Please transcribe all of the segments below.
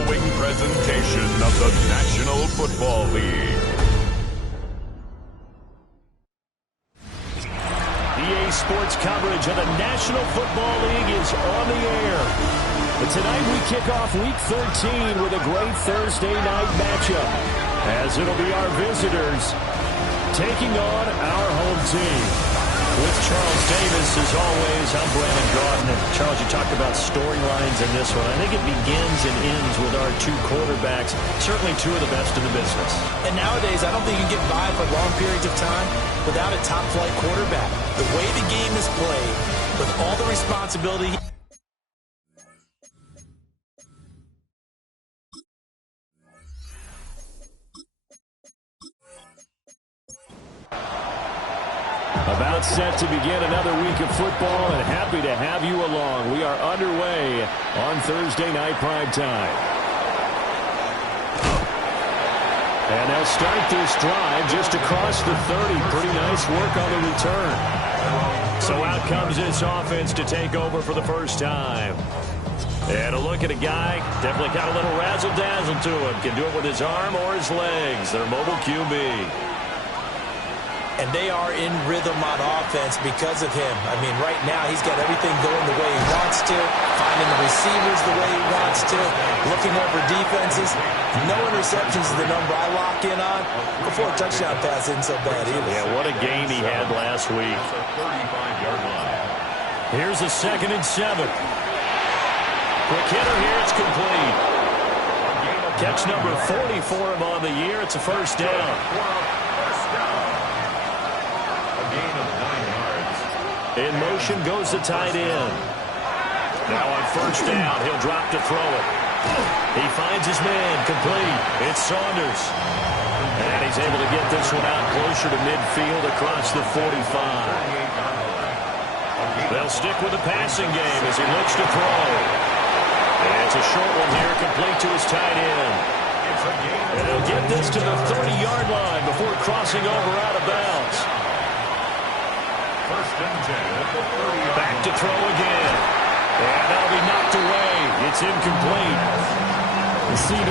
following presentation of the National Football League. EA Sports coverage of the National Football League is on the air. But tonight we kick off Week 13 with a great Thursday night matchup, as it'll be our visitors taking on our home team. With Charles Davis, as always, I'm Brandon Gordon. And Charles, you talked about storylines in this one. I think it begins and ends with our two quarterbacks, certainly two of the best in the business. And nowadays, I don't think you can get by for long periods of time without a top-flight quarterback. The way the game is played, with all the responsibility. About set to begin another week of football, and happy to have you along. We are underway on Thursday night primetime. And they'll start this drive just across the 30. Pretty nice work on the return. So out comes this offense to take over for the first time. And a look at a guy, definitely got a little razzle-dazzle to him. Can do it with his arm or his legs. Their mobile QB. And they are in rhythm on offense because of him. I mean, right now, he's got everything going the way he wants to, finding the receivers the way he wants to, looking over defenses. No interceptions is the number I lock in on. Before a touchdown pass isn't so bad either. Yeah, what a game he had last week. Here's a 2nd and 7. Quick hitter here, it's complete. Catch number 40 for him on the year. It's a first down. In motion goes the tight end. Now on first down, he'll drop to throw it. He finds his man, complete. It's Saunders. And he's able to get this one out closer to midfield across the 45. They'll stick with the passing game as he looks to throw. And it's a short one here, complete to his tight end. And he'll get this to the 30-yard line before crossing over out of bounds. Back to throw again. And that'll be knocked away. It's incomplete. The CD,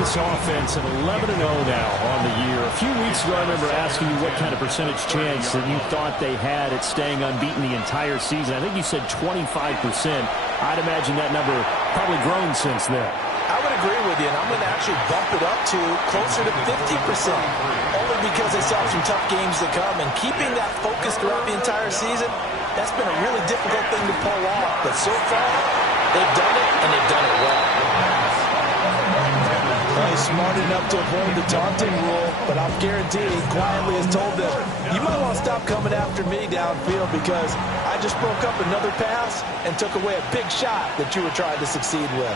this offense at 11-0 now on the year. A few weeks ago, I remember asking you what kind of percentage chance that you thought they had at staying unbeaten the entire season. I think you said 25%. I'd imagine that number probably grown since then. I would agree with you, and I'm going to actually bump it up to closer to 50%, only because they saw some tough games to come, and keeping that focus throughout the entire season, that's been a really difficult thing to pull off. But so far, they've done it, and they've done it well. Well, he's smart enough to avoid the taunting rule, but I'm guaranteed he quietly has told them, you might want to stop coming after me downfield because I just broke up another pass and took away a big shot that you were trying to succeed with.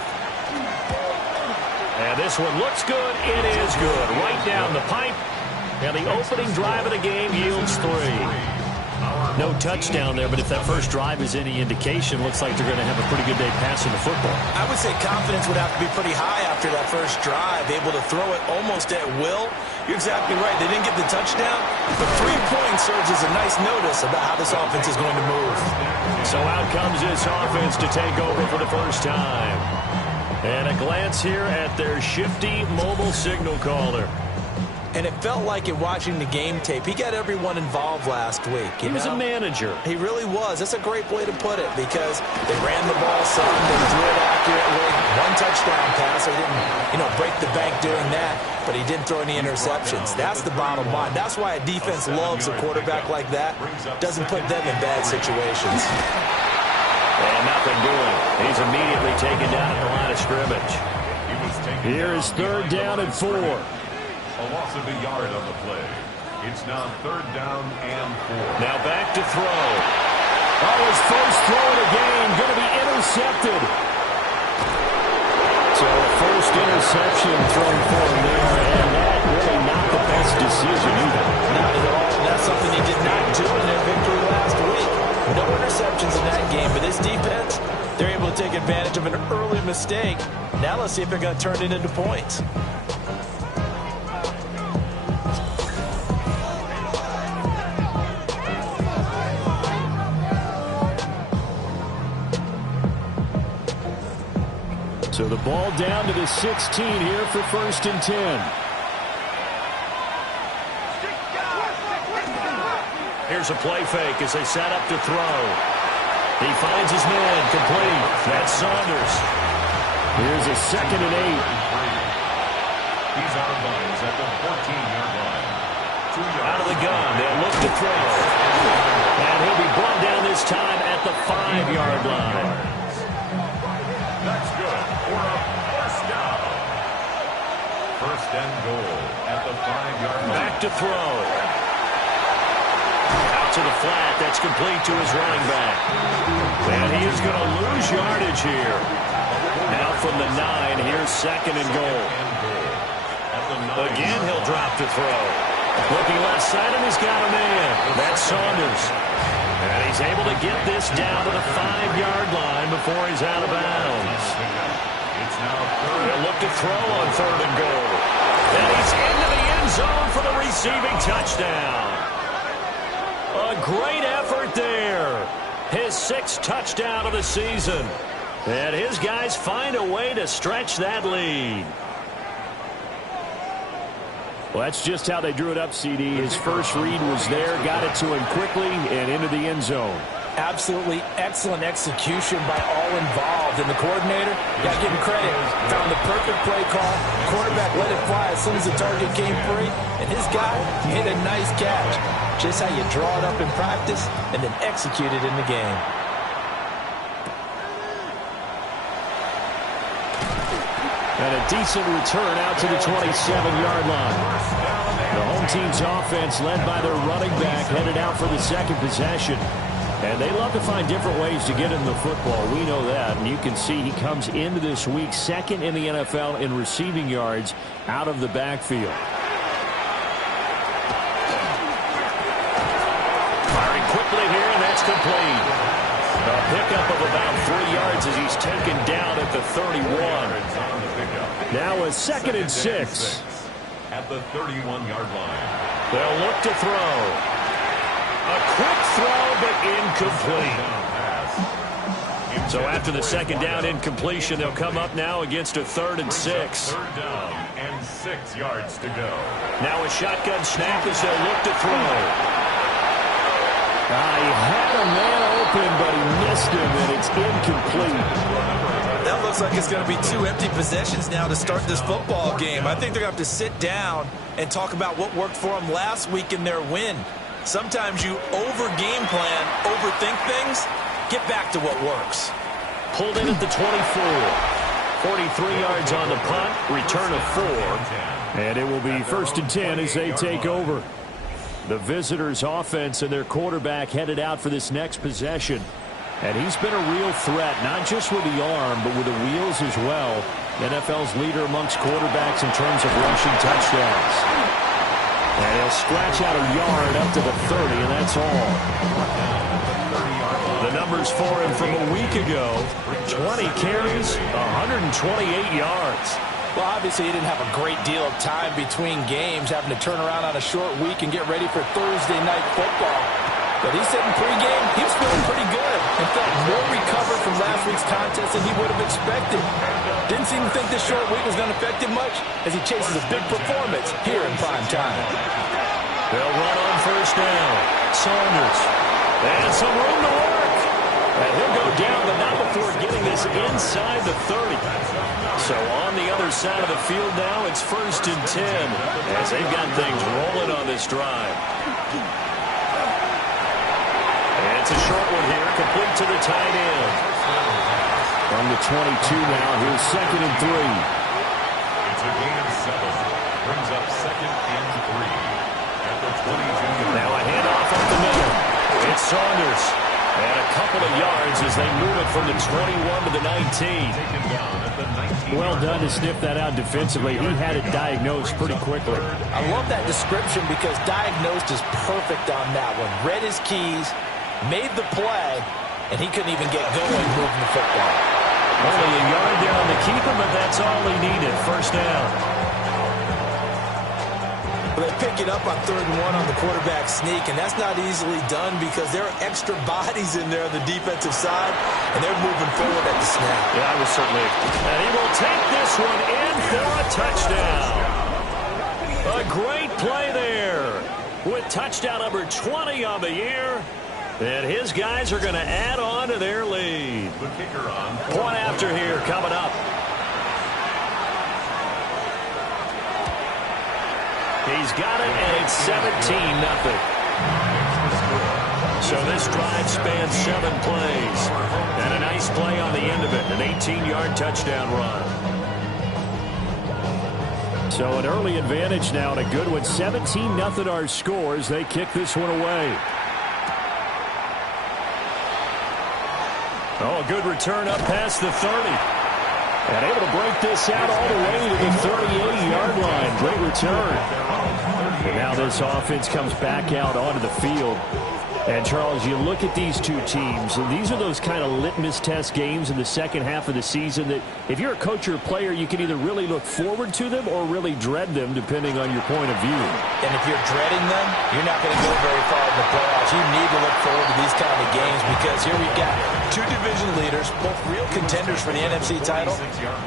And this one looks good. It is good. Right down the pipe. And the opening drive of the game yields 3. No touchdown there, but if that first drive is any indication, looks like they're going to have a pretty good day passing the football. I would say confidence would have to be pretty high after that first drive, able to throw it almost at will. You're exactly right. They didn't get the touchdown, but 3 points serves as a nice notice about how this offense is going to move. So out comes this offense to take over for the first time. And a glance here at their shifty mobile signal caller. And it felt like in watching the game tape, he got everyone involved last week. He was a manager. He really was. That's a great way to put it because they ran the ball some, they threw it accurately. 1 touchdown pass. They didn't, break the bank doing that, but he didn't throw any interceptions. That's the bottom line. That's why a defense loves a quarterback like that. Doesn't put them in bad situations. And nothing doing. He's immediately taken down at the line of scrimmage. Here is 3rd down and 4. A loss of a yard on the play. It's now 3rd down and 4. Now back to throw. Oh, his first throw of the game going to be intercepted. So a first interception thrown for him there, and that really not the best decision either. Not at all. That's something he did not do in their victory last week. No interceptions in that game, but this defense, they're able to take advantage of an early mistake. Now let's see if they're going to turn it into points. So the ball down to the 16 here for 1st and 10. Here's a play fake as they set up to throw. He finds his man, complete. That's Saunders. Here's a 2nd and 8. He's out of bounds at the 14-yard line. Out of the gun, they'll look to throw. And he'll be brought down this time at the 5-yard line. That's good for a first down. 1st and goal at the 5-yard line. Back to throw. Out to the flat. That's complete to his running back. And he is going to lose yardage here. Now from the 9, here's 2nd and goal. Again, he'll drop to throw. Looking left side, and he's got a man. That's Saunders. And he's able to get this down to the 5-yard line before he's out of bounds. They'll look to throw on 3rd and goal. And he's into the end zone for the receiving touchdown. A great effort there. His 6th touchdown of the season. And his guys find a way to stretch that lead. Well, that's just how they drew it up, CD. His first read was there, got it to him quickly, and into the end zone. Absolutely excellent execution by all involved. And the coordinator, got to give him credit, found the perfect play call. Quarterback let it fly as soon as the target came free. And his guy hit a nice catch. Just how you draw it up in practice and then execute it in the game. And a decent return out to the 27-yard line. The home team's offense, led by their running back, headed out for the 2nd possession. And they love to find different ways to get in the football. We know that. And you can see he comes into this week 2nd in the NFL in receiving yards out of the backfield. Firing quickly here, and that's complete. A pickup of about 3 yards as he's taken down at the 31. Now a 2nd and 6. At the 31-yard line. They'll look to throw. A quick throw, but incomplete. So after the 2nd down incompletion, they'll come up now against a 3rd and 6. 3rd down and 6 yards to go. Now a shotgun snap as they'll look to throw. He had a man open, but he missed him, and it's incomplete. That looks like it's going to be 2 empty possessions now to start this football game. I think they're going to have to sit down and talk about what worked for them last week in their win. Sometimes you over-game plan, overthink things, get back to what works. Pulled in at the 24. 43 yards on the punt, return of 4. And it will be 1st and 10 as they take over. The visitors' offense and their quarterback headed out for this next possession. And he's been a real threat, not just with the arm, but with the wheels as well. NFL's leader amongst quarterbacks in terms of rushing touchdowns. And he'll scratch out a yard up to the 30, and that's all. The numbers for him from a week ago, 20 carries, 128 yards. Well, obviously he didn't have a great deal of time between games, having to turn around on a short week and get ready for Thursday night football. But he said in pregame he was feeling pretty good and felt more recovered from last week's contest than he would have expected. Didn't seem to think this short week was going to affect him much as he chases a big performance here in prime time. They'll run on 1st down. Saunders. And some room to work. And he'll go down, but not before getting this inside the 30. So on the other side of the field now, it's 1st and 10 as they've got things rolling on this drive. And it's a short one here, complete to the tight end. From the 22 now, here's 2nd and 3. It's a gain of 7. Brings up 2nd and 3. At the 22. Now a handoff up the middle. It's Saunders. And a couple of yards as they move it from the 21 to the 19. Taken down at the 19. Well done to sniff that out defensively. He had it diagnosed pretty quickly. I love that description because diagnosed is perfect on that one. Read his keys, made the play, and he couldn't even get going moving the football. Only a yard there on the keeper, but that's all he needed. 1st down. Well, they pick it up on 3rd and 1 on the quarterback sneak, and that's not easily done because there are extra bodies in there on the defensive side, and they're moving forward at the snap. Yeah, I was certainly. And he will take this one in for a touchdown. A great play there with touchdown number 20 on the year. And his guys are going to add on to their lead. The kicker on. Point after here coming up. He's got it, and it's 17-0. So this drive spans 7 plays. And a nice play on the end of it, an 18-yard touchdown run. So an early advantage now and a good one. 17-0 our scores. They kick this one away. Oh, a good return up past the 30. And able to break this out all the way to the 38-yard line. Great return. And now this offense comes back out onto the field. And, Charles, you look at these two teams, and these are those kind of litmus test games in the second half of the season that if you're a coach or a player, you can either really look forward to them or really dread them, depending on your point of view. And if you're dreading them, you're not going to go very far in the playoffs. You need to look forward to these kind of games because here we've got 2 division leaders, both real contenders for the NFC title.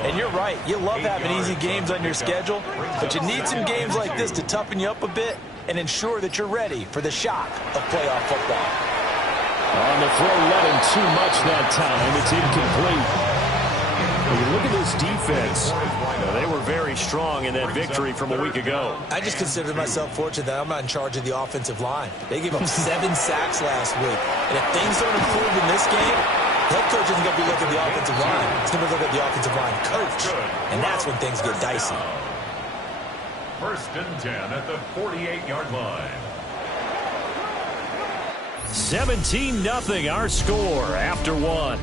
And you're right, you love having easy games on your schedule, but you need some games like this to toughen you up a bit and ensure that you're ready for the shock of playoff football. On the throw, let him too much that time. It's incomplete. When you look at this defense, they were very strong in that victory from a week ago. I just consider myself fortunate that I'm not in charge of the offensive line. They gave up 7 sacks last week. And if things don't improve in this game, head coach isn't going to be looking at the offensive line. He's going to look at the offensive line coach. And that's when things get dicey. 1st and 10 at the 48-yard line. 17-0 our score after 1.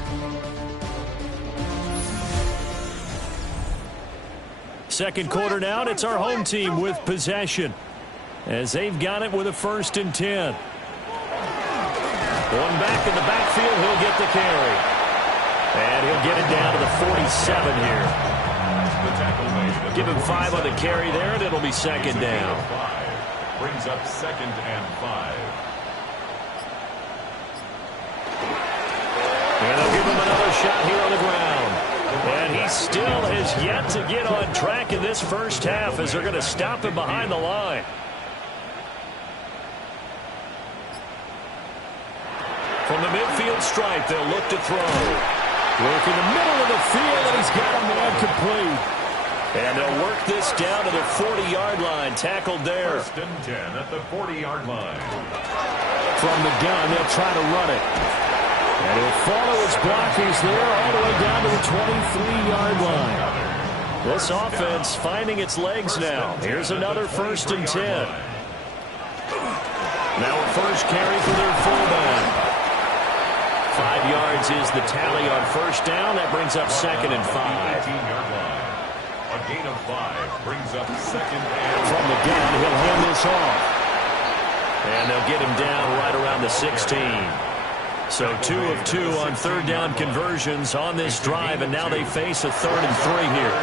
Second quarter now, and it's our home team with possession as they've got it with a 1st and 10. One back in the backfield, he'll get the carry. And he'll get it down to the 47 here. Give him 5 on the carry there, and it'll be 2nd down. Brings up 2nd and 5. And they'll give him another shot here on the ground. And he still has yet to get on track in this first half as they're going to stop him behind the line. From the midfield stripe, they'll look to throw. Work in the middle of the field, and he's got a man complete. And they'll work this down to the 40-yard line. Tackled there. 1st and 10 at the 40-yard line. From the gun, they'll try to run it. And he'll follow his blockers there all the way down to the 23-yard line. This offense finding its legs now. Here's another 1st and 10. Now a first carry for their fullback. 5 yards is the tally on 1st down. That brings up 2nd and 5. 18-yard line. A gain of 5 brings up 2nd and... From the gun, he'll hand this off. And they'll get him down right around the 16. So 2 of 2 on 3rd down conversions on this drive, and now they face a 3rd and 3 here.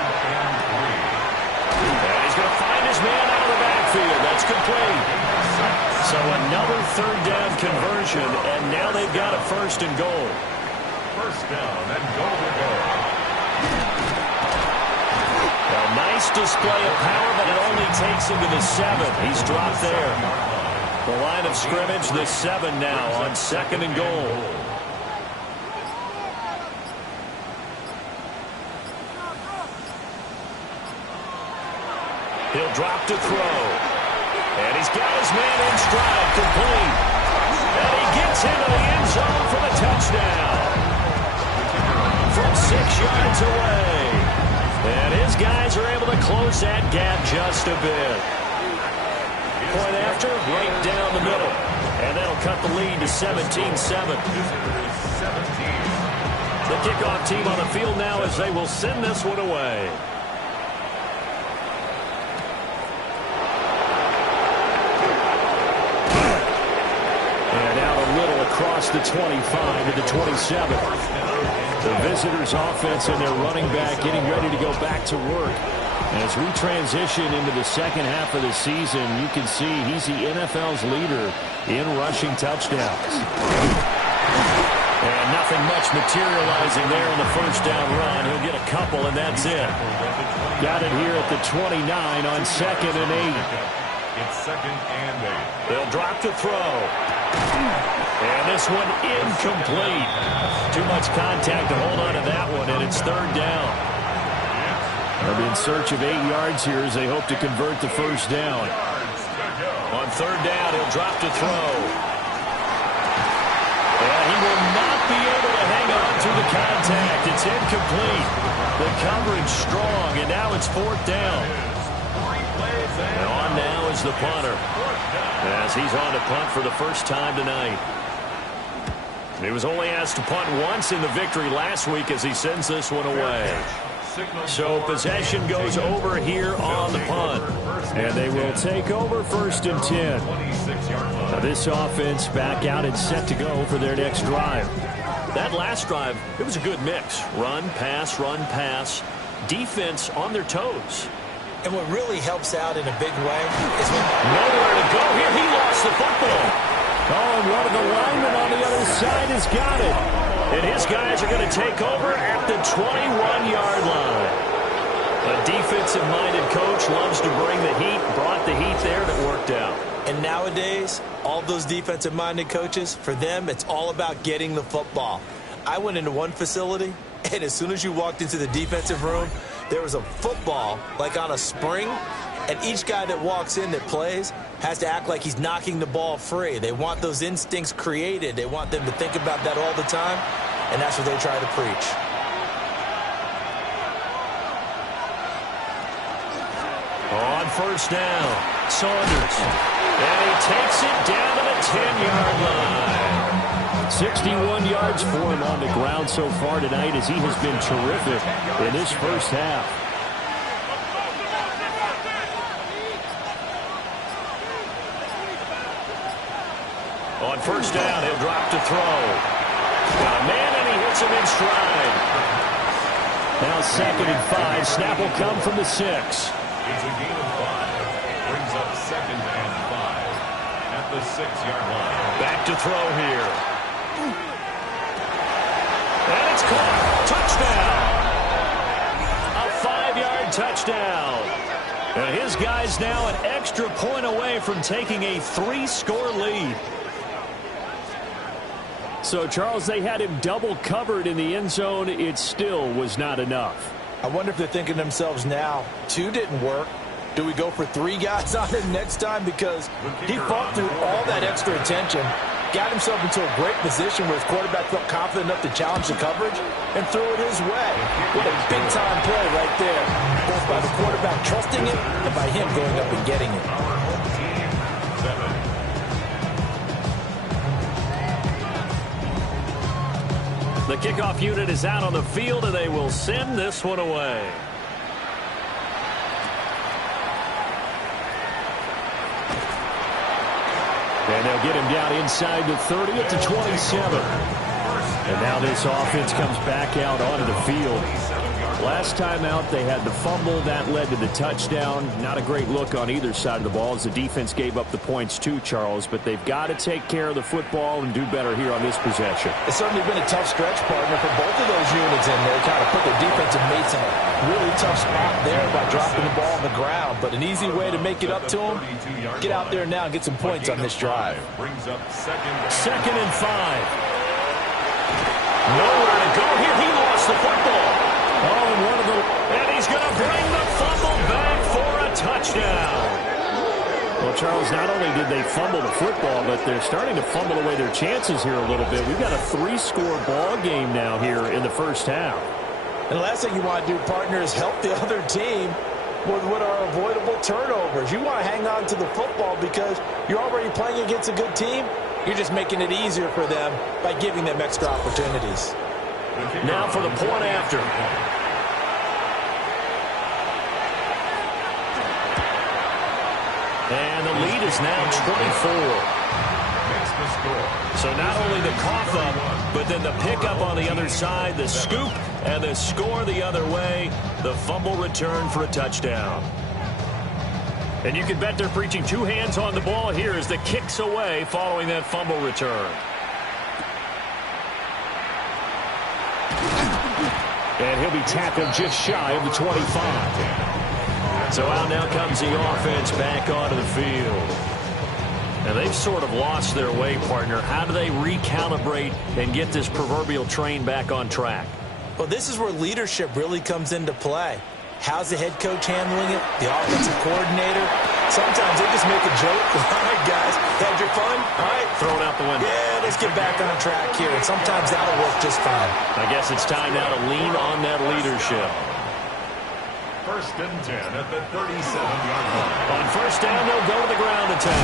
And he's going to find his man out of the backfield. That's complete. So another 3rd down conversion, and now they've got a 1st and goal. 1st down and goal to go. A nice display of power, but it only takes him to the 7. He's dropped there. The line of scrimmage, the 7 now on 2nd and goal. He'll drop to throw. And he's got his man in stride, complete. And he gets into the end zone for the touchdown. From 6 yards away. And his guys are able to close that gap just a bit. Point after, right down the middle. And that'll cut the lead to 17-7. The kickoff team on the field now as they will send this one away. And out a little across the 25 to the 27. The visitors' offense and their running back getting ready to go back to work. As we transition into the second half of the season, you can see he's the NFL's leader in rushing touchdowns. And nothing much materializing there in the first down run. He'll get a couple, and that's it. Got it here at the 29 on 2nd and 8. It's 2nd and 8. They'll drop to throw. And this one incomplete. Too much contact to hold on to that one, and it's 3rd down. They'll be in search of 8 yards here as they hope to convert the first down. On 3rd down, he'll drop to throw. And he will not be able to hang on through the contact. It's incomplete. The coverage strong, and now it's 4th down. And on now is the punter, as he's on to punt for the first time tonight. He was only asked to punt once in the victory last week as he sends this one away. So possession goes over here on the punt. And they will take over 1st and 10. Now this offense back out and set to go for their next drive. That last drive, it was a good mix. Run, pass, defense on their toes. And what really helps out in a big way is when nowhere to go here. He lost the football. Oh, and one of the linemen on the other side has got it. And his guys are going to take over at the 21-yard line. A defensive-minded coach loves to bring the heat, brought the heat there, and it worked out. And nowadays, all those defensive-minded coaches, for them, it's all about getting the football. I went into one facility, and as soon as you walked into the defensive room, there was a football like on a spring, and each guy that walks in that plays has to act like he's knocking the ball free. They want those instincts created. They want them to think about that all the time, and that's what they try to preach. On 1st down, Saunders. And he takes it down to the 10-yard line. 61 yards for him on the ground so far tonight as he has been terrific in this first half. On 1st down, he'll drop to throw. Got a man, and he hits him in stride. Now 2nd and 5. Snap will come from the 6. It's a gain of 5. Brings up 2nd and 5 at the 6-yard line. Back to throw here. And it's caught. Touchdown. A 5-yard touchdown. And his guys now an extra point away from taking a 3-score lead. So, Charles, they had him double covered in the end zone. It still was not enough. I wonder if they're thinking to themselves now, 2 didn't work. Do we go for 3 guys on him next time? Because he fought through all that extra attention, got himself into a great position where his quarterback felt confident enough to challenge the coverage and threw it his way. What a big-time play right there, both by the quarterback trusting it and by him going up and getting it. The kickoff unit is out on the field, and they will send this one away. And they'll get him down inside the 30 at the 27. And now this offense comes back out onto the field. Last time out, they had the fumble. That led to the touchdown. Not a great look on either side of the ball as the defense gave up the points too, Charles. But they've got to take care of the football and do better here on this possession. It's certainly been a tough stretch, partner, for both of those units in there. Kind of put their defensive mates in a really tough spot there by dropping the ball on the ground. But an easy way to make it up to them, get out there now and get some points on this drive. Brings up 2nd and 5. Nowhere to go here. He lost the football. And he's going to bring the fumble back for a touchdown. Well, Charles, not only did they fumble the football, but they're starting to fumble away their chances here a little bit. We've got a 3-score ball game now here in the first half. And the last thing you want to do, partner, is help the other team with what are avoidable turnovers. You want to hang on to the football because you're already playing against a good team. You're just making it easier for them by giving them extra opportunities. Now for the point after. And the lead is now 24. the score. So not only the cough up, but then the pickup on the other side, the scoop, and the score the other way, the fumble return for a touchdown. And you can bet they're preaching two hands on the ball here as the kick's away following that fumble return. And he'll be tackled just shy of the 25. So out now comes the offense back onto the field. And they've sort of lost their way, partner. How do they recalibrate and get this proverbial train back on track? Well, this is where leadership really comes into play. How's the head coach handling it? The offensive coordinator? Sometimes they just make a joke. All right, guys, had your fun? All right. Throw it out the window. Yeah, let's get back on track here. And sometimes that'll work just fine. I guess it's time now to lean on that leadership. First and 10 at the 37-yard line. On first down, they'll go to the ground attack.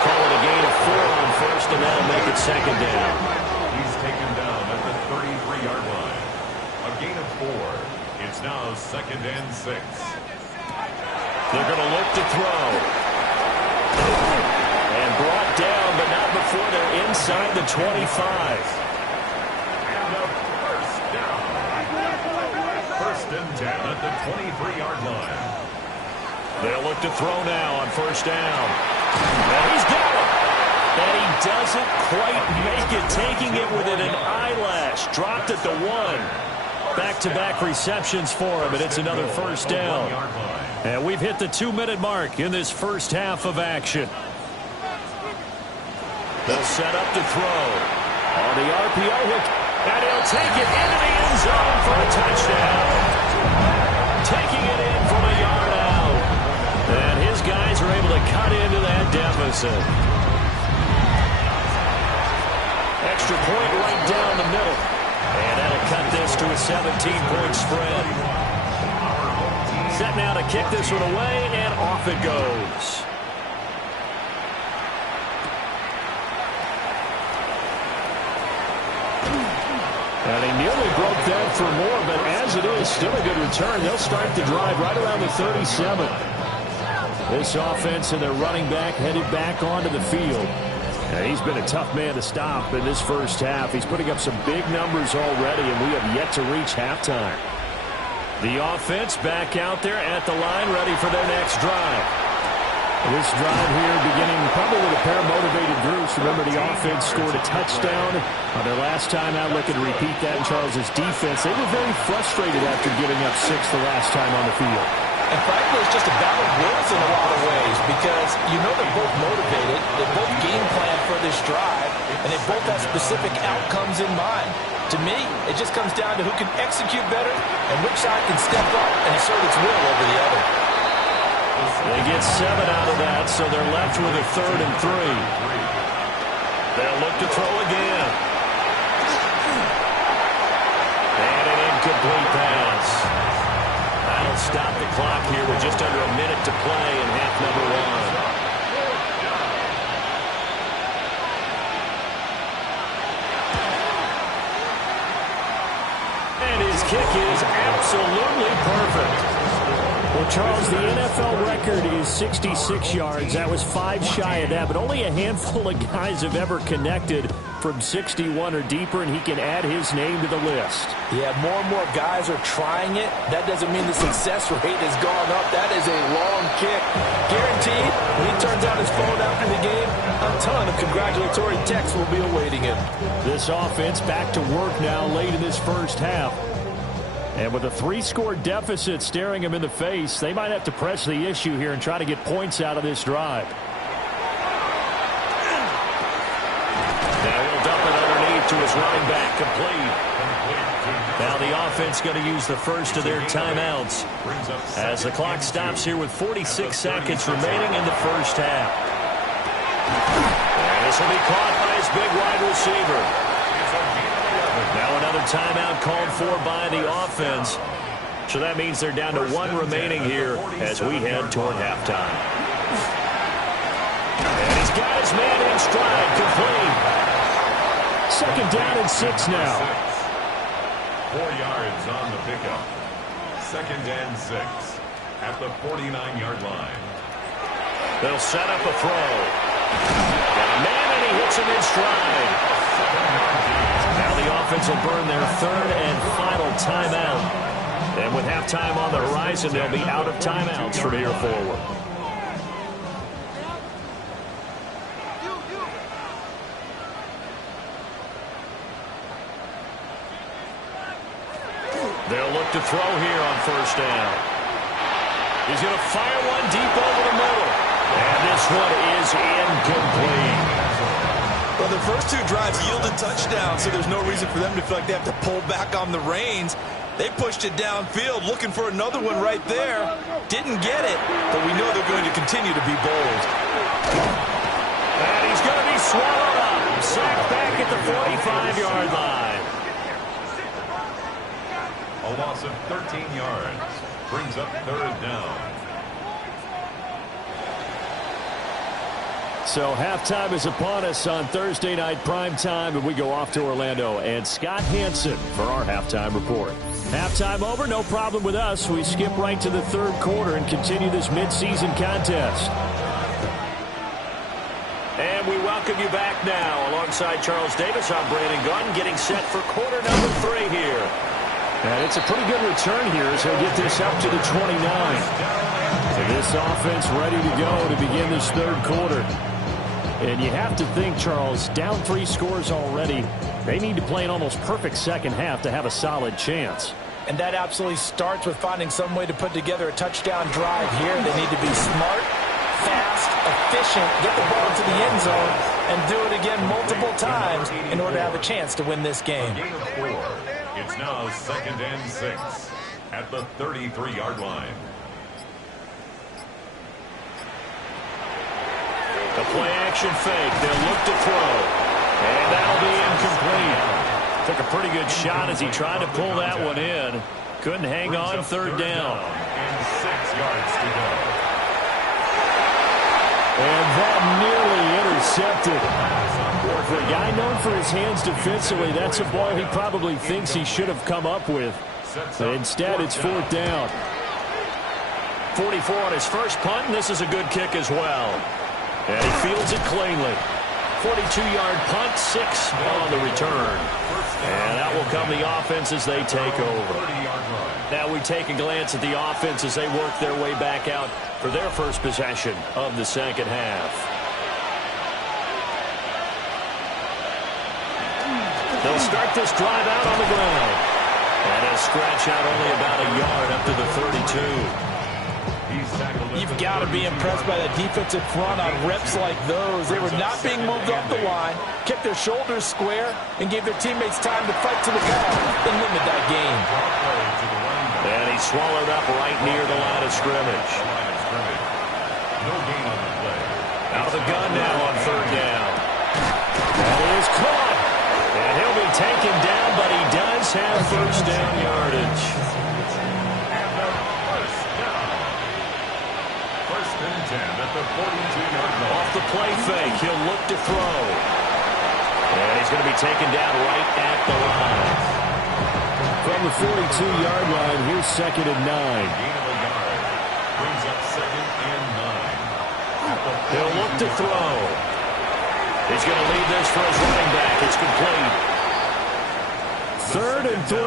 Call it a gain of 4 on first, and that'll make it second down. He's taken down at the 33-yard line. A gain of 4. It's now second and 6. They're going to look to throw. And brought down, but not before they're inside the 25. And a first down. First and 10 at the 23-yard line. They'll look to throw now on first down. And he's got it. And he doesn't quite make it, taking it within an eyelash. Dropped at the 1. Back-to-back receptions for him, and it's another first down. And we've hit the 2-minute mark in this first half of action. They'll set up to throw. On the RPO hook, and he'll take it into the end zone for a touchdown. Taking it in from a yard out. And his guys are able to cut into that deficit. Extra point right down the middle. And that'll cut this to a 17-point spread. Set now to kick this one away, and off it goes. And he nearly broke that for more, but as it is, still a good return. They'll start the drive right around the 37. This offense and their running back headed back onto the field. And he's been a tough man to stop in this first half. He's putting up some big numbers already, and we have yet to reach halftime. The offense back out there at the line, ready for their next drive. This drive here beginning probably with a pair of motivated groups. Remember, the offense scored a touchdown on their last time out. Looking to repeat that in Charles's defense. They were very frustrated after giving up 6 the last time on the field. And frankly, it's just a battle of wills in a lot of ways because you know they're both motivated, they both game plan for this drive, and they both have specific outcomes in mind. To me, it just comes down to who can execute better and which side can step up and assert its will over the other. They get 7 out of that, so they're left with a 3rd and 3. They'll look to throw again. And an incomplete pass. That'll stop the clock here with just under a minute to play in half number 1. And his kick is absolutely perfect. Well, Charles, the NFL record is 66 yards. That was 5 shy of that, but only a handful of guys have ever connected from 61 or deeper, and he can add his name to the list. Yeah, more and more guys are trying it. That doesn't mean the success rate has gone up. That is a long kick. Guaranteed, when he turns out his phone after the game, a ton of congratulatory texts will be awaiting him. This offense back to work now late in this first half. And with a 3-score deficit staring him in the face, they might have to press the issue here and try to get points out of this drive. Now he'll dump it underneath to his running back, complete. Now the offense going to use the first of their timeouts as the clock stops here with 46 seconds remaining in the first half. And this will be caught by his big wide receiver. Now another timeout called for by the offense. So that means they're down to 1 remaining here as we head toward halftime. And he's got his man in stride, complete. Second down and 6 now. 4 yards on the pickup. Second and 6 at the 49-yard line. They'll set up a throw. Got a man he hits him in stride. Now the offense will burn their third and final timeout. And with halftime on the horizon, they'll be out of timeouts from here forward. They'll look to throw here on first down. He's going to fire one deep over the middle. And this one is incomplete. Well, the first two drives yielded touchdowns, so there's no reason for them to feel like they have to pull back on the reins. They pushed it downfield, looking for another one right there. Didn't get it, but we know they're going to continue to be bold. And he's going to be swallowed up. Sacked back at the 45-yard line. A loss of 13 yards brings up third down. So halftime is upon us on Thursday night primetime, and we go off to Orlando. And Scott Hansen for our halftime report. Halftime over, no problem with us. We skip right to the third quarter and continue this midseason contest. And we welcome you back now. Alongside Charles Davis, I'm Brandon Gunn, getting set for quarter number 3 here. And it's a pretty good return here as he'll get this up to the 29. So this offense ready to go to begin this third quarter. And you have to think, Charles, down 3 scores already. They need to play an almost perfect second half to have a solid chance. And that absolutely starts with finding some way to put together a touchdown drive here. They need to be smart, fast, efficient, get the ball into the end zone, and do it again multiple times in order to have a chance to win this game. Gain of 4. It's now 2nd and 6 at the 33-yard line. The play-action fake. They'll look to throw. And that'll be incomplete. Took a pretty good shot as he tried to pull that one in. Couldn't hang on, third down. And 6 yards to go. And that nearly intercepted. For a guy known for his hands defensively, that's a ball he probably thinks he should have come up with. But instead, it's fourth down. 44 on his first punt, and this is a good kick as well. And he fields it cleanly. 42-yard punt, 6 on the return. And that will come the offense as they take over. Now we take a glance at the offense as they work their way back out for their first possession of the second half. They'll start this drive out on the ground. And he'll scratch out only about a yard up to the 32. You've got to be impressed by the defensive front on reps like those. They were not being moved off the line, kept their shoulders square, and gave their teammates time to fight to the ball and limit that game. And he's swallowed up right near the line of scrimmage. No gain on the play. Out of the gun now on third down. That is caught. And he'll be taken down, but he does have first down yardage. And 10 at the 42-yard line. Off the play fake, he'll look to throw. And he's going to be taken down right at the line. From the 42-yard line, here's 2nd and 9. Gain of a yard. Brings up 2nd and 9. He'll look to throw. He's going to leave this for his running back. It's complete. 3rd and 3.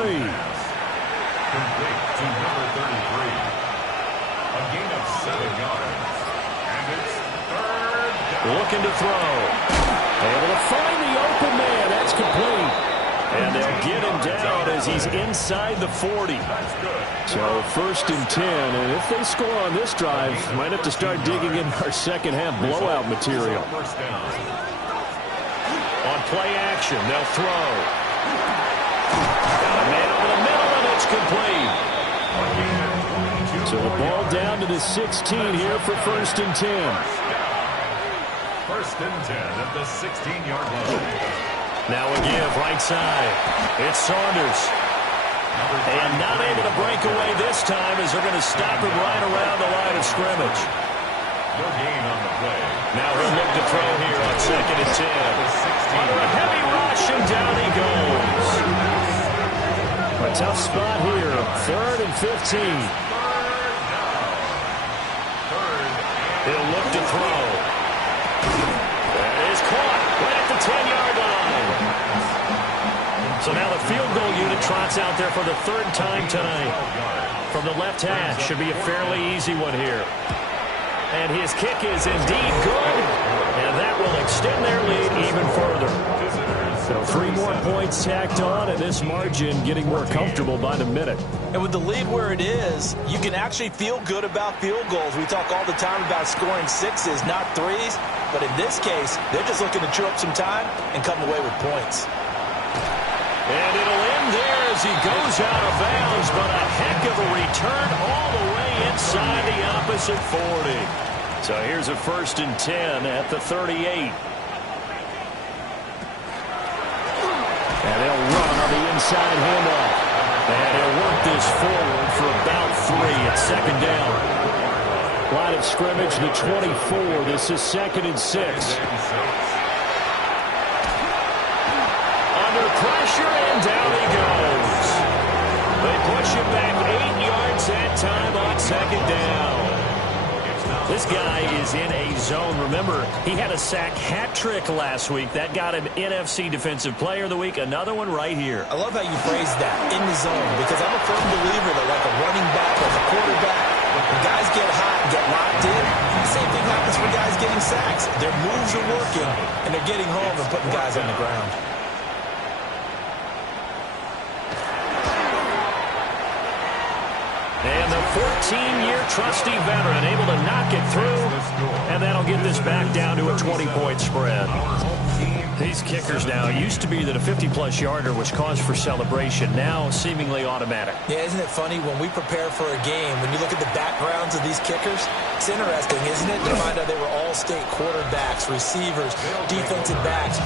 Complete to number 33. A gain of 7 yards. And it's third down. Looking to throw. Able to find the open man. That's complete. And they'll get him down as he's inside the 40. So 1st and 10. And if they score on this drive, might have to start digging in our second half blowout material. On play action, they'll throw. Got a man over the middle, and it's complete. So the ball down to the 16 here for 1st and 10. 1st and 10 at the 16-yard line. Now a give right side. It's Saunders. And not able to break away this time as they're going to stop him right around the line of scrimmage. No gain on the play. Now he'll look to throw here on 2nd and 10. A heavy rush, and down he goes. A tough spot here. 3rd and 15. He'll look to throw. That is caught. So now the field goal unit trots out there for the third time tonight. From the left hash, should be a fairly easy one here. And his kick is indeed good. And that will extend their lead even further. So 3 more points tacked on, and this margin getting more comfortable by the minute. And with the lead where it is, you can actually feel good about field goals. We talk all the time about scoring 6s, not 3s. But in this case, they're just looking to chew up some time and come away with points. And it'll end there as he goes out of bounds, but a heck of a return all the way inside the opposite 40. So here's a 1st and 10 at the 38. And they'll run on the inside handoff. And he'll work this forward for about 3 at 2nd down. Line of scrimmage, the 24. This is 2nd and 6. Under pressure, and down he goes. They push him back 8 yards that time on 2nd down. This guy is in a zone. Remember, he had a sack hat trick last week. That got him NFC Defensive Player of the Week. Another one right here. I love how you phrase that, in the zone, because I'm a firm believer that like a running back, like a quarterback, when guys get hot and get locked in, the same thing happens for guys getting sacks. Their moves are working, and they're getting home and putting guys on the ground. And the 14-year trusty veteran able to knock it through, and that'll get this back down to a 20-point spread. These kickers now, used to be that a 50-plus yarder was cause for celebration, now seemingly automatic. Yeah, isn't it funny when we prepare for a game, when you look at the backgrounds of these kickers, it's interesting, isn't it, to find out they were all-state quarterbacks, receivers, defensive backs,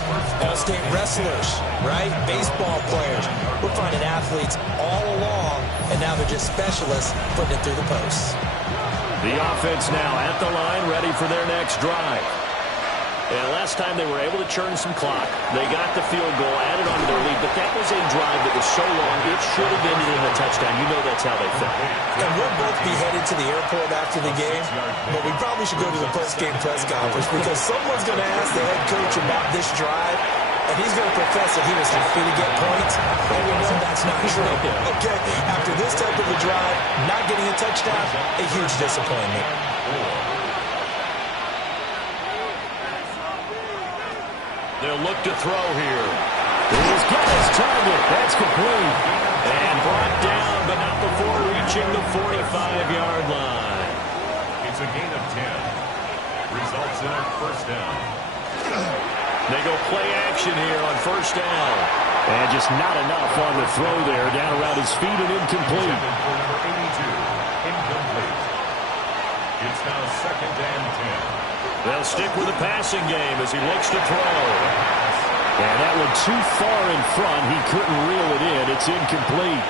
all-state wrestlers, right? Baseball players. We're finding athletes all along, and now they're just specialists putting it through the posts. The offense now at the line, ready for their next drive. And last time they were able to churn some clock. They got the field goal, added on to their lead, but that was a drive that was so long, it should have ended in a touchdown. You know that's how they felt. And we'll both be headed to the airport after the game, but we probably should go to the post-game press conference because someone's going to ask the head coach about this drive, and he's going to profess that he was happy to get points, and we know that's not true. Okay, after this type of a drive, not getting a touchdown, a huge disappointment. They'll look to throw here. He's got his target. That's complete. And brought down, but not before reaching the 45-yard line. It's a gain of 10. Results in a 1st down. They go play action here on 1st down. And just not enough on the throw there. Down around his feet and incomplete. Number 82, incomplete. It's now 2nd and 10. They'll stick with the passing game as he looks to throw. And that one too far in front. He couldn't reel it in. It's incomplete.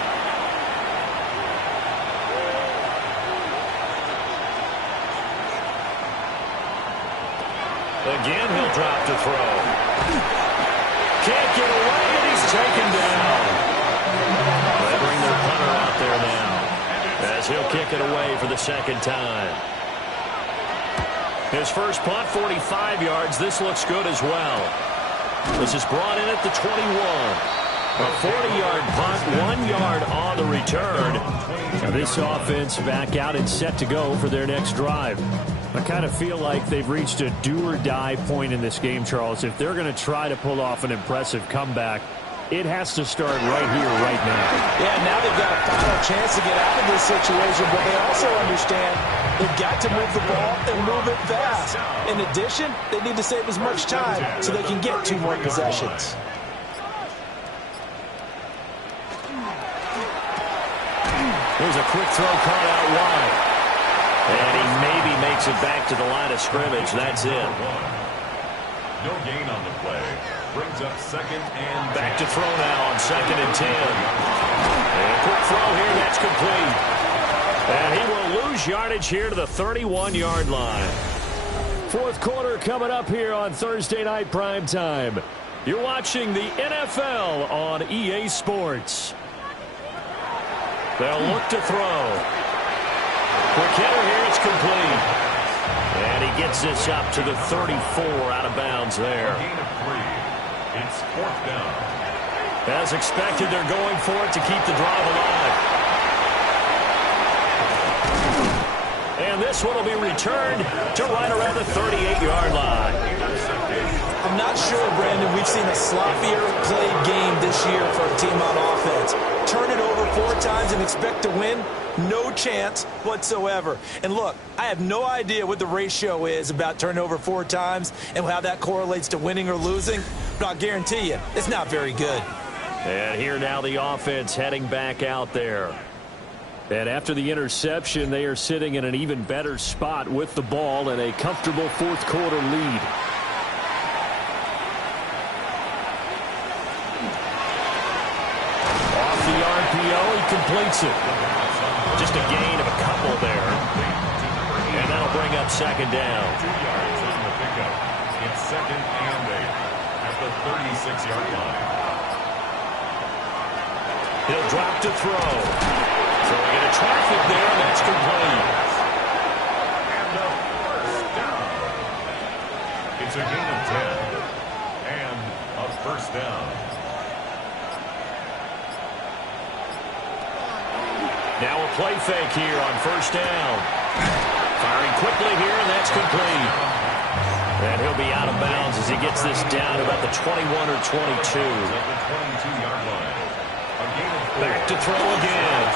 Again, he'll drop to throw. Can't get away, and he's taken down. They bring their punter out there now as he'll kick it away for the 2nd time. His first punt, 45 yards. This looks good as well. This is brought in at the 21. A 40-yard punt, 1 yard on the return. Now this offense back out and set to go for their next drive. I kind of feel like they've reached a do-or-die point in this game, Charles. If they're going to try to pull off an impressive comeback, it has to start right here, right now. Yeah, now they've got a final chance to get out of this situation, but they also understand they've got to move the ball and move it fast. In addition, they need to save as much time so they can get 2 more possessions. There's a quick throw caught out wide. And he maybe makes it back to the line of scrimmage. That's it. No gain on the play. Brings up 2nd and back to throw now on 2nd and 10. And a quick throw here. That's complete. And he will lose yardage here to the 31-yard line. 4th quarter coming up here on Thursday Night Primetime. You're watching the NFL on EA Sports. They'll look to throw. Quick hitter here. It's complete. And he gets this up to the 34 out of bounds there. Gain of 3. It's 4th down. As expected, they're going for it to keep the drive alive. And this one will be returned to right around the 38-yard line. I'm not sure, Brandon, we've seen a sloppier played game this year for a team on offense. Turn it over 4 times and expect to win? No chance whatsoever. And look, I have no idea what the ratio is about turning over 4 times and how that correlates to winning or losing, but I'll guarantee you, it's not very good. And here now the offense heading back out there. And after the interception, they are sitting in an even better spot with the ball and a comfortable fourth-quarter lead. Off the RPO, he completes it. Just a gain of a couple there. And that'll bring up second down. 2 yards on the pickup. It's second and 8 at the 36-yard line. He'll drop to throw. Throwing into traffic there, and that's complete. And a first down. It's a gain of 10. And a first down. Now a play fake here on first down. Firing quickly here, and that's complete. And he'll be out of bounds as he gets this down about the 21 or 22. At the 22-yard line. Back to throw again.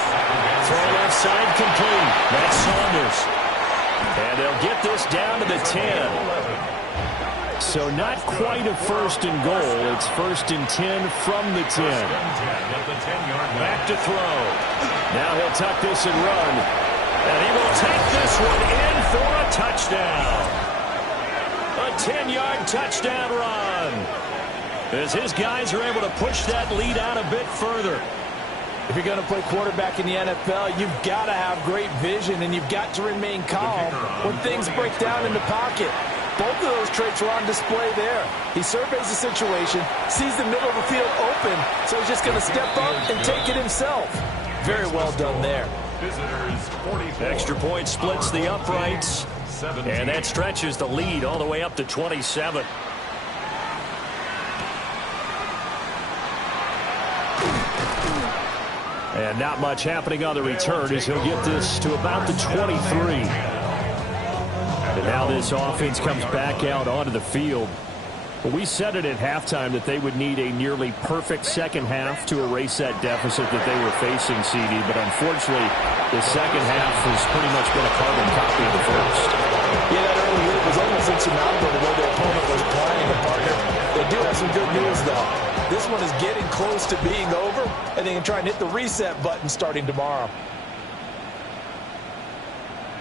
Throw left side complete. That's Saunders. And they'll get this down to the 10. So not quite a first and goal. It's first and 10 from the 10. Back to throw. Now he'll tuck this and run. And he will take this one in for a touchdown. A 10-yard touchdown run. As his guys are able to push that lead out a bit further. If you're going to play quarterback in the NFL, you've got to have great vision, and you've got to remain calm when things break down in the pocket. Both of those traits are on display there. He surveys the situation, sees the middle of the field open, so he's just going to step up and take it himself. Very well done there. Extra point splits the uprights, and that stretches the lead all the way up to 27. And not much happening on the return as he'll get this to about the 23. And now this offense comes back out onto the field. Well, we said it at halftime that they would need a nearly perfect second half to erase that deficit that they were facing, CD. But unfortunately, the second half has pretty much been a carbon copy of the first. Yeah, that early lead was almost insurmountable the way their opponent was playing, partner. They do have some good news, though. This one is getting close to being over, and they can try and hit the reset button starting tomorrow.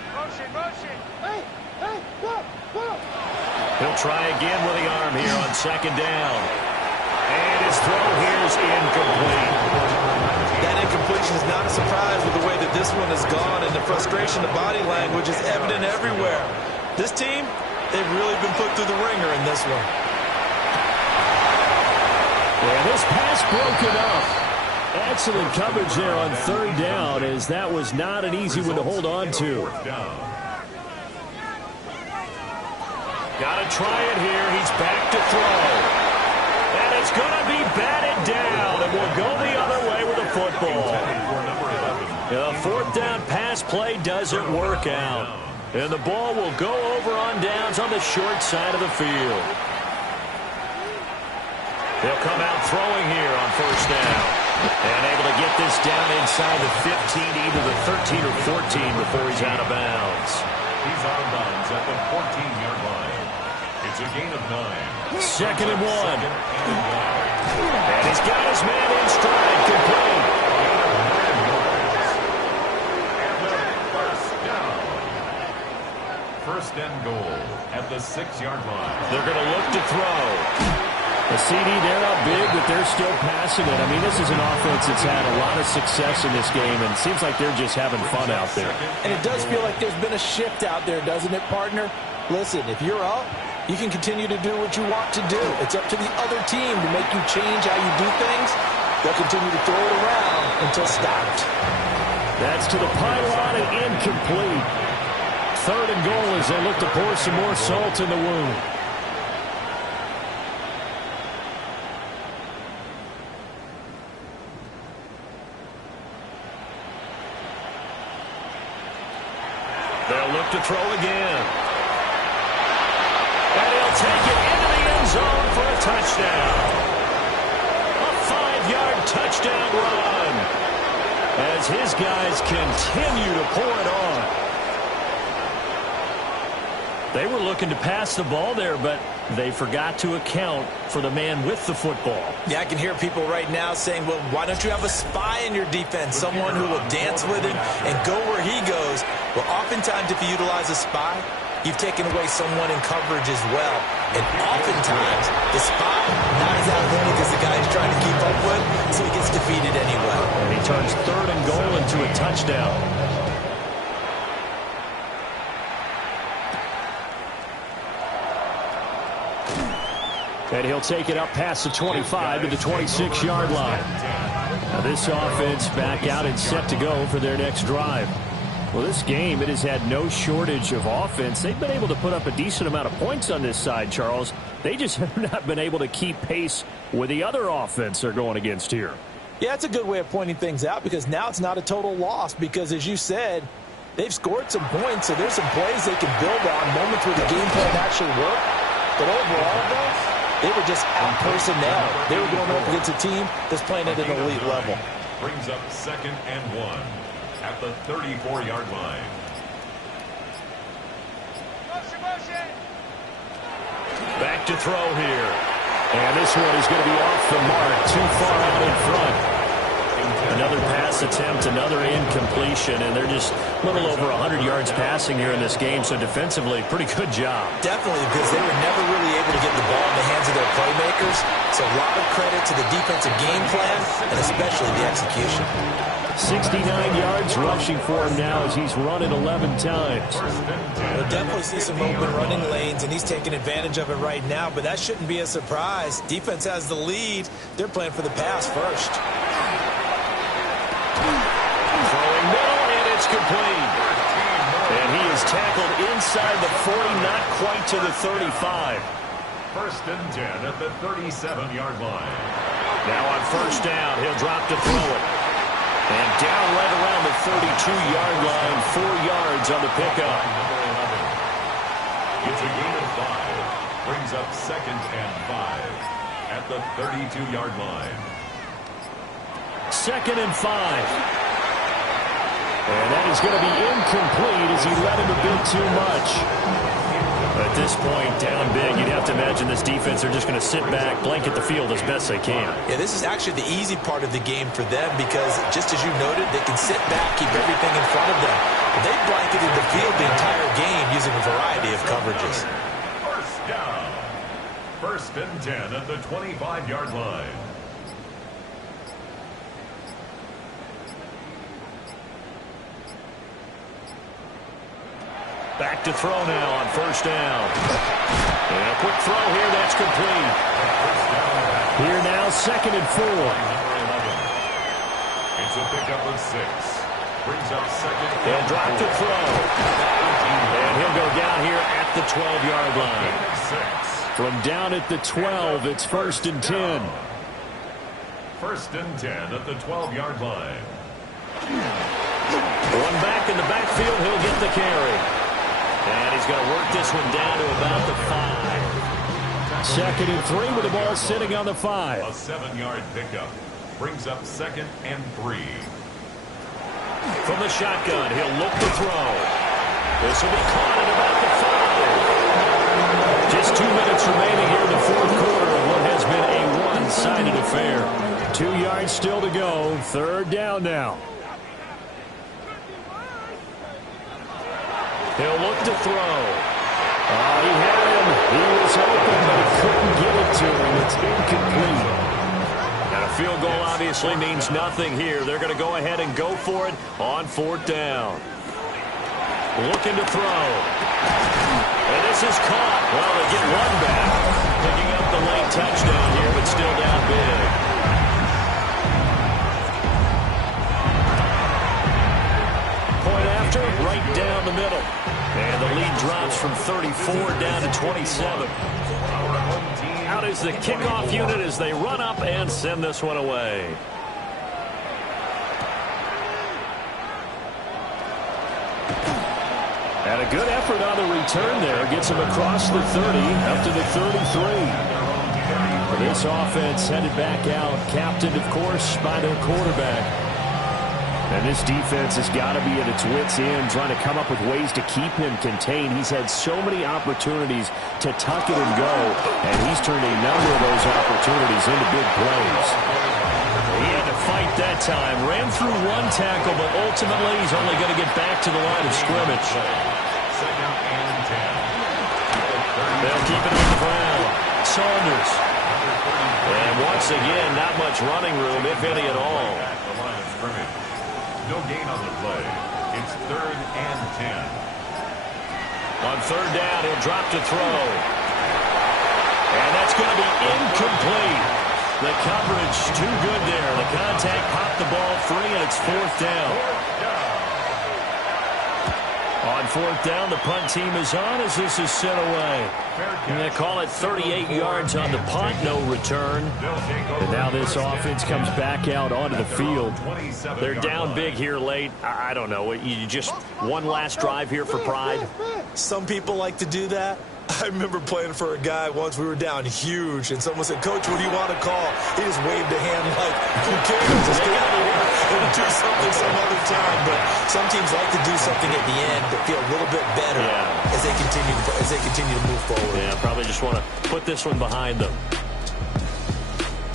Motion. Hey, whoa. He'll try again with the arm here on second down. And his throw here is incomplete. That incompletion is not a surprise with the way that this one has gone, and the frustration, the body language is evident everywhere. This team, they've really been put through the ringer in this one. And this pass broken up. Excellent coverage there on third down, as that was not an easy one to hold on to. Got to try it here. He's back to throw. And it's going to be batted down, and we'll go the other way with the football. The fourth down pass play doesn't work out. And the ball will go over on downs on the short side of the field. They'll come out throwing here on first down. And able to get this down inside the 15, either the 13 or 14 before he's out of bounds. He's out of bounds at the 14-yard line. It's a gain of 9. Second and 1. And he's got his man in stride, complete. And a first down. First and goal at the 6-yard line. They're going to look to throw. The CD, they're not big, but they're still passing it. I mean, this is an offense that's had a lot of success in this game, and it seems like they're just having fun out there. And it does feel like there's been a shift out there, doesn't it, partner? Listen, if you're up, you can continue to do what you want to do. It's up to the other team to make you change how you do things. They'll continue to throw it around until stopped. That's to the pylon and incomplete. Third and goal as they look to pour some more salt in the wound. They'll look to throw again. And he'll take it into the end zone for a touchdown. A 5-yard touchdown run as his guys continue to pour it on. They were looking to pass the ball there, but they forgot to account for the man with the football. Yeah, I can hear people right now saying, well, why don't you have a spy in your defense, someone who will dance with him and go where he goes? Well, oftentimes if you utilize a spy, you've taken away someone in coverage as well. And oftentimes, the spy not as athletic as the guy he's trying to keep up with, so he gets defeated anyway. And he turns 3rd and goal into a touchdown. And he'll take it up past the 25 to the 26-yard line. Now this offense back out and set to go for their next drive. Well, this game, it has had no shortage of offense. They've been able to put up a decent amount of points on this side, Charles. They just have not been able to keep pace with the other offense they're going against here. Yeah, it's a good way of pointing things out because now it's not a total loss because, as you said, they've scored some points, so there's some plays they can build on, moments where the game plan actually worked. But overall, though, they were just out personnel. They were going up against a team that's playing at an elite level. Brings up 2nd and 1 at the 34-yard line. Back to throw here. And this one is going to be off the mark, too far out in front. Another pass attempt, another incompletion, and they're just a little over 100 yards passing here in this game, so defensively, pretty good job. Definitely, because they were never really able to get the ball in the hands of their playmakers, so a lot of credit to the defensive game plan, and especially the execution. 69 yards rushing for him now as he's run it 11 times. We'll definitely see some open running lanes, and he's taking advantage of it right now, but that shouldn't be a surprise. Defense has the lead. They're playing for the pass first. Throwing middle, and it's complete. And he is tackled inside the 40, not quite to the 35. 1st and 10 at the 37-yard line. Now on 1st down, he'll drop to throw it. And down right around the 32-yard line, 4 yards on the pickup. It's a gain of 5. Brings up 2nd and 5 at the 32-yard line. 2nd and 5. And that is going to be incomplete as he let him a bit too much. At this point, down big, you'd have to imagine this defense, they're just going to sit back, blanket the field as best they can. Yeah, this is actually the easy part of the game for them because, just as you noted, they can sit back, keep everything in front of them. But they blanketed the field the entire game using a variety of coverages. 1st down. 1st and 10 at the 25-yard line. Back to throw now on 1st down. And a quick throw here, that's complete. Here now, 2nd and 4. It's a pickup of 6. Brings up 2nd. They'll drop to throw. And he'll go down here at the 12-yard line. From down at the 12, it's 1st and 10. 1st and 10 at the 12-yard line. One back in the backfield, he'll get the carry. And he's going to work this one down to about the 5. 2nd and 3 with the ball sitting on the 5. A 7-yard pickup. Brings up 2nd and 3. From the shotgun, he'll look to throw. This will be caught at about the 5. Just 2 minutes remaining here in the 4th quarter of what has been a one-sided affair. 2 yards still to go. 3rd down now. He'll look to throw. He had him. He was open, but he couldn't get it to him. It's incomplete. And a field goal obviously means nothing here. They're going to go ahead and go for it on 4th down. Looking to throw. And this is caught. Well, they get one back. Picking up the late touchdown here, but still down big. Point after, right down the middle. And the lead drops from 34 down to 27. Out is the kickoff unit as they run up and send this one away. And a good effort on the return there. Gets him across the 30, up to the 33. This offense headed back out, captained, of course, by their quarterback. And this defense has got to be at its wits' end, trying to come up with ways to keep him contained. He's had so many opportunities to tuck it and go, and he's turned a number of those opportunities into big plays. He had to fight that time. Ran through one tackle, but ultimately he's only going to get back to the line of scrimmage. Second and 10. They'll keep it on the ground. Saunders. And once again, not much running room, if any at all. The line of scrimmage. No gain on the play. It's third and 10. On third down, he'll drop to throw. And that's going to be incomplete. The coverage too good there. The contact popped the ball free, and it's fourth down. On fourth down, the punt team is on as this is sent away. And they call it 38 yards on the punt, no return. And now this offense comes back out onto the field. They're down big here late. I don't know. You just one last drive here for pride? Some people like to do that. I remember playing for a guy once. We were down huge, and someone said, "Coach, what do you want to call?" He just waved a hand like, "Who cares? Just get out of here and do something some other time." But some teams like to do something at the end to feel a little bit better as they continue to move forward. Yeah, probably just want to put this one behind them.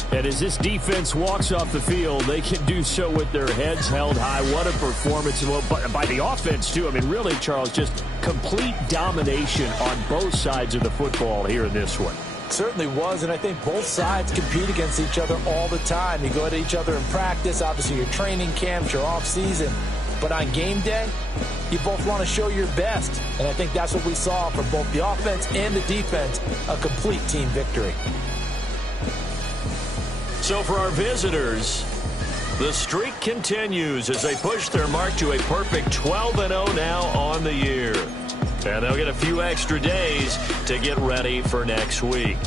And as this defense walks off the field, they can do so with their heads held high. What a performance. Well, by the offense, too. I mean, really, Charles, just complete domination on both sides of the football here in this one. Certainly was, and I think both sides compete against each other all the time. You go at each other in practice, obviously your training camps, your off-season. But on game day, you both want to show your best. And I think that's what we saw from both the offense and the defense, a complete team victory. So for our visitors, the streak continues as they push their mark to a perfect 12-0 now on the year. And they'll get a few extra days to get ready for next week.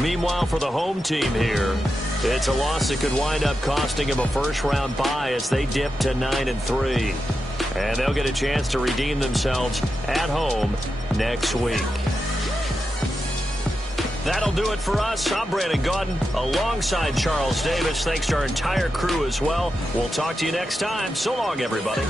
Meanwhile, for the home team here, it's a loss that could wind up costing them a first-round bye as they dip to 9-3. And they'll get a chance to redeem themselves at home next week. That'll do it for us. I'm Brandon Gaudin alongside Charles Davis. Thanks to our entire crew as well. We'll talk to you next time. So long, everybody.